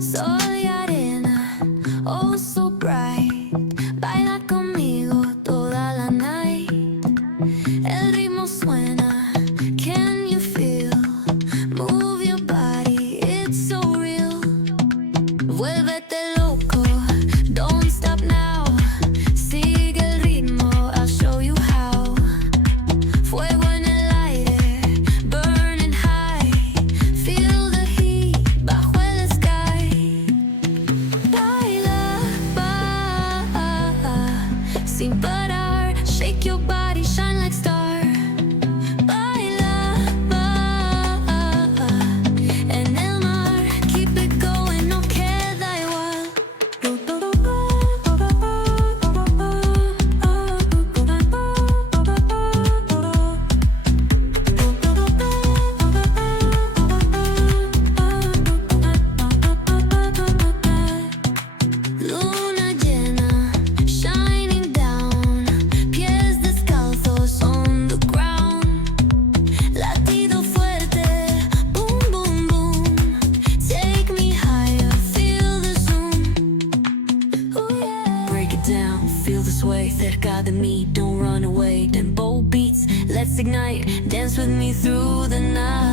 Soy arena, oh so bright. Baila conmigo toda la night. El ritmo suena, can you feel? Move your body, it's so real. Vuélvete loco, don't stop now. Sigue el ritmo, I'll show you how. Fuego en el aire, burning high. Feel the heat bajo el sky. Baila, sin parar. Shake your body, shine like star. Baila, en el mar. Keep it going, no queda igual. Luna llena, shining down. Pies descalzos on the ground. Latido fuerte, boom, boom, boom. Take me higher, feel the zoom. Ooh, yeah. Break it down, feel the sway. Cerca de mí, don't run away. Tempo beats, let's ignite. Dance with me through the night.